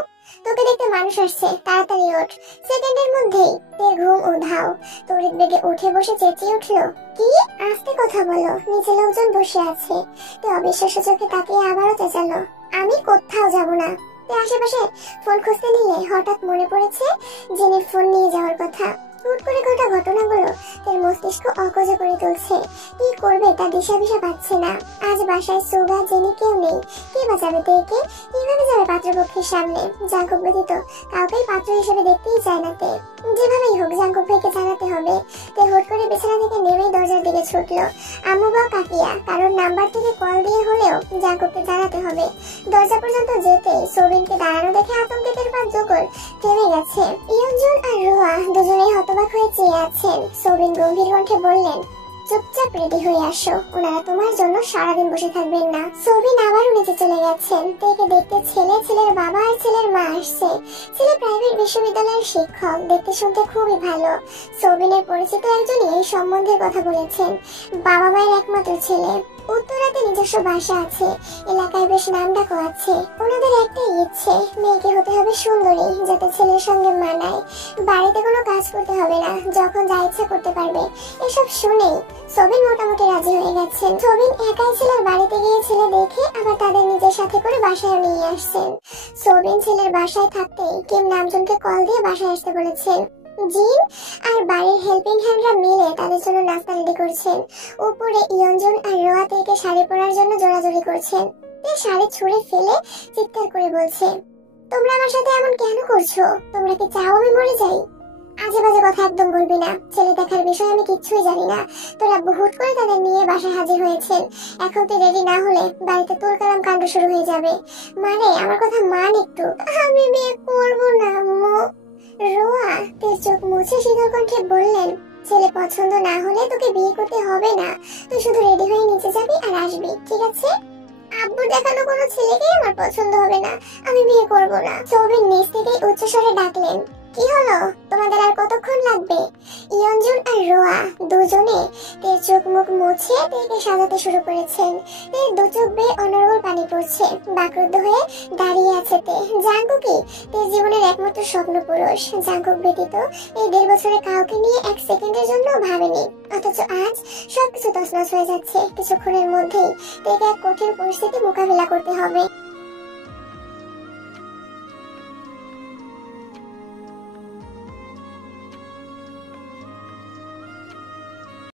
তোকে দেখতে মানুষ আসছে, তাড়াতাড়ি ওঠ। সেকেন্ডের মধ্যেই তের ঘুম উধাও। তড়িৎ বেগে উঠে বসে চেঁচিয়ে উঠলো, কি? আস্তে কথা বলো, নিচে লোকজন বসে আছে। তে অবিশ্বাস্য চোখে তাকিয়ে আবারও চেঁচালো, আমি কোথাও যাব না। তে আশেপাশে ফোন খুঁজতে নিলে হঠাৎ মনে পড়েছে জেনির ফোন নিয়ে যাওয়ার কথা। হুট করে ঘটা ঘটনাগুলো তার মস্তিষ্ক অকজ করে তুলছে। কি করবে তা দিশা পাচ্ছে না। আজ বাসায় সুগা জেনি কেউ নেই। কে বাঁচাবে তেকে? কিভাবে যাবে পাত্রপক্ষের সামনে? জাঙ্কুক ব্যতীত কাউকেই পাত্র হিসেবে দেখতেই চায় না তে। যেভাবেই হোক জাঙ্কুক ভাইকে জানাতে হবে। তে হুট করে বিছানা থেকে নেমেই দরজার দিকে ছুটলো। আম্মু বা কাকিয়া কারোর নাম্বার থেকে কল দিয়ে হলেও জাঙ্কুককে জানাতে হবে। দরজা পর্যন্ত যেতেই সোবিনকে দাঁড়ানো দেখে আতঙ্কিতের পা জোকর থেমে গেছে। ইয়ঞ্জন আর রোয়া দুজনেই হতবাক হয়ে চেয়ে আছেন। সোবিন গম্ভীর কণ্ঠে বললেন, চুপচাপ রেডি হয়ে আসো, ওনারা তোমার জন্য সারাদিন বসে থাকবেন না। সোবিন আবারও নিচে চলে গেছেন। দেখে দেখতে ছেলে, ছেলের বাবা আর ছেলের মা আসছে। ছেলে প্রাইভেট বিশ্ববিদ্যালয়ের শিক্ষক, দেখতে শুনতে খুবই ভালো। সোবিনের পরিচিত একজনই এই সম্বন্ধের কথা বলেছেন। বাবা মায়ের একমাত্র ছেলে, উত্তরাতে নিজস্ব বাসা আছে, এলাকায় বেশ নামডাকও আছে। ওনাদের একটাই ইচ্ছে, মেয়েকে হতে হবে সুন্দরী, যাতে ছেলের সঙ্গে মানায়। বাড়িতে কোনো কাজ করতে হবে না, যখন যা ইচ্ছা করতে পারবে। এসব শুনেই সোবিন মোটামুটি রাজি হয়ে গেছেন। সোবিন একাই ছেলের বাড়িতে গিয়ে ছেলে দেখে আবার তাদের নিজের সাথে করে বাসায় নিয়ে আসছেন। সোবিন ছেলের বাসায় থাকতেই কিম নামজনকে কল দিয়ে বাসায় আসতে বলেছেন। জিন আর বাড়ির হেল্পিং হ্যান্ডরা মিলে তাদের জন্য নাস্তা রেডি করছেন। উপরে ইয়ঞ্জন আর রোয়া থেকে শাড়ি পরার জন্য জোরাজোরি করছেন। শাড়ি ছুঁড়ে ফেলে চিৎকার করে বলছে, তোমরা আমার সাথে এমন কেন করছো? তোমরা কি চাও আমি মরে যাই? আজে বাজে কথা একদম বলবি না। ছেলে দেখার বিষয়ে আমি কিচ্ছুই জানি না। তোরা বহুত করে তাদের নিয়ে বাসায় হাজির হয়েছেন। এখন তুই রেডি না হলে বাড়িতে তোর কালাম কাণ্ড শুরু হয়ে যাবে। মানে আমার কথা মান একটু। আমি বিয়ে করবো না আম্মু। রোয়া তেজ চোখ মুছে শীতল কণ্ঠে বললেন, ছেলে পছন্দ না হলে তোকে বিয়ে করতে হবে না। তুই শুধু রেডি হয়ে নিচে যাবি আর আসবি, ঠিক আছে? আব্বুর দেখানো কোনো ছেলেকেই আমার পছন্দ হবে না, আমি বিয়ে করব না। সোবিন নিচ থেকে উচ্চস্বরে ডাকলেন, কি হলো? তোমাদের আর কতক্ষণ লাগবে? ইয়ঞ্জন আর রোয়া দুজনে তের চোখ মুখ মুছে তেকে সাজাতে শুরু করেছেন। তের দু চোখ বেয়ে অনর্গল পানি পড়ছে। বাকরুদ্ধ হয়ে দাঁড়িয়ে আছে তে। জাঙ্কুকই তের জীবনের একমাত্র স্বপ্ন পুরুষ। জাঙ্কুক ব্যতীত এই 1.5 বছরে কাউকে নিয়ে এক সেকেন্ডের জন্য ভাবেনি। অথচ আজ সবকিছু তছনছ হয়ে যাচ্ছে। কিছুক্ষণের মধ্যেই তেকে এক কঠিন পরিস্থিতি মোকাবিলা করতে হবে।